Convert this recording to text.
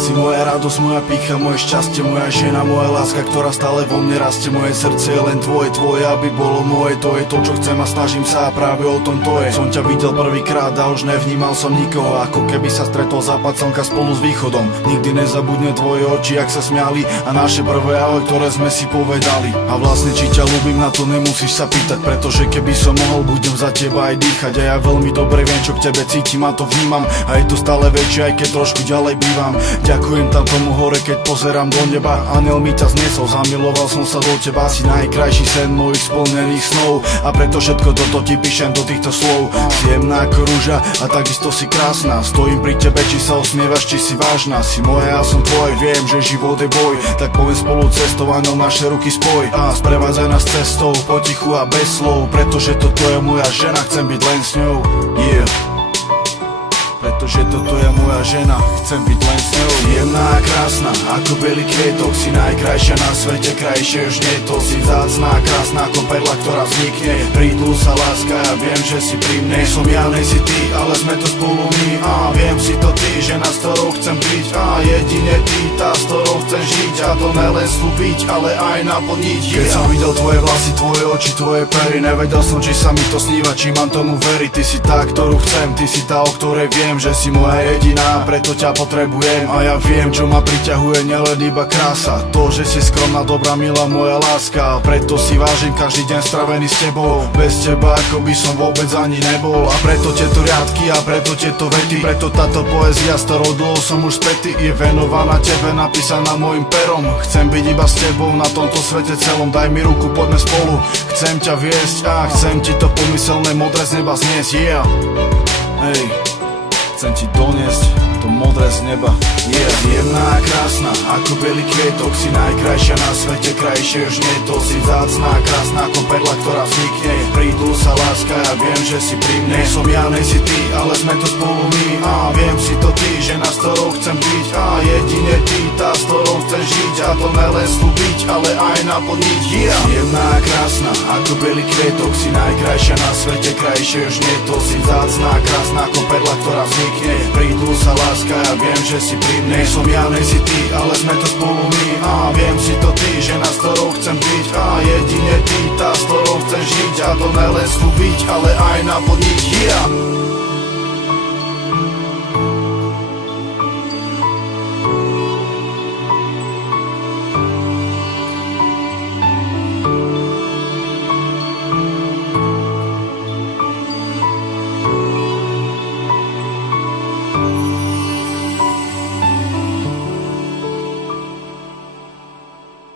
Si moja radosť, moja pýcha, moje šťastie, moja žena, moja láska, ktorá stále vo mne rastie. Moje srdce je len tvoje, aby bolo moje. To je to, čo chcem a snažím sa a práve o tom to je. Som ťa videl prvýkrát a už nevnímal som nikoho, ako keby sa stretol západ slnka spolu s východom. Nikdy nezabudne tvoje oči, jak sa smiali, a naše prvé ahoj, ktoré sme si povedali. A vlastne či ťa ľúbim, na to nemusíš sa pýtať, pretože keby som mohol, budem za teba aj dýchať. A ja veľmi dobre viem, čo k tebe cítim a to vnímam. A je to stále väčšie, aj keď trošku ďalej bývam. Ďakujem tam tomu hore, keď pozerám do neba. Aniel mi ťa zniesol, zamiloval som sa do teba. Si najkrajší sen mojich splnených snov, a preto všetko toto ti píšem do týchto slov. Si jemná ako rúža a takisto si krásna. Stojím pri tebe, či sa osmievaš, či si vážna. Si moja, ja som tvoj, viem, že život je boj. Tak poviem spolu cestou, aniel naše ruky spoj. A sprevádzaj nás cestou, potichu a bez slov. Pretože toto je moja žena, chcem byť len s ňou. Yeah. Pretože toto je moja žena, chcem byť len s ňou. Jemná a krásna, ako bielý kvietok. Si najkrajšia na svete, krajšie už nie to. Si vzácná, krásna ako perla, ktorá vznikne. Prídlu sa láska, ja viem, že si pri mne. Som ja, nej si ty, ale sme to spolu my. A viem si to ty, žena, s ktorou chcem byť. A jedine ty, tá, s ktorou chcem žiť. A to nelen slúbiť, ale aj naplniť. Keď som videl tvoje vlasy, tvoje oči, tvoje pery, nevedel som, či sa mi to sníva, či mám tomu veriť. Ty si tá, ktorú chcem, ty si tá, o ktorej viem, že si moja jediná, preto ťa potrebujem. A ja viem, čo ma priťahuje, nielen iba krása. To, že si skromná, dobrá, milá moja láska. A preto si vážim každý deň stravený s tebou. Bez teba ako by som vôbec ani nebol. A preto tieto riadky a preto tieto vety, preto táto poézia, s ktorou dlho som už spätý, je venovaná tebe, napísaná mojim perom. Chcem byť iba s tebou na tomto svete celom. Daj mi ruku, poďme spolu. Chcem ťa viesť a chcem ti to pomyselné modré z neba zniesť. Yeah. Hej. Chcem ti doniesť to modré z neba. Yeah. Jemná a krásna, ako bielý kvietok. Si najkrajšia na svete, krajšie už nie to. Si vzácná, krásna ako perla, ktorá vznikne. Prídlu sa láska, ja viem, že si pri mne. Som ja, nej si ty, ale sme to spolu my. A viem si to ty, žena, s ktorou chcem byť. A jedine ty, tá, s ktorou chcem žiť. A to nelen slúbiť, ale aj naplniť. Yeah. Jemná a krásna, ako bielý kvietok. Si najkrajšia na svete, krajšie už nie to. Si vzácná, krásna ako perla, ktorá vznikne. Prídlu sa láska, ja viem, že si pri mne. Som ja, nej si ty, ale sme to spolu my. A viem si to ty, žena, s ktorou chcem byť. A jedine ty, tá, s ktorou chcem žiť. A to nelen slúbiť, ale aj naplniť. Yeah.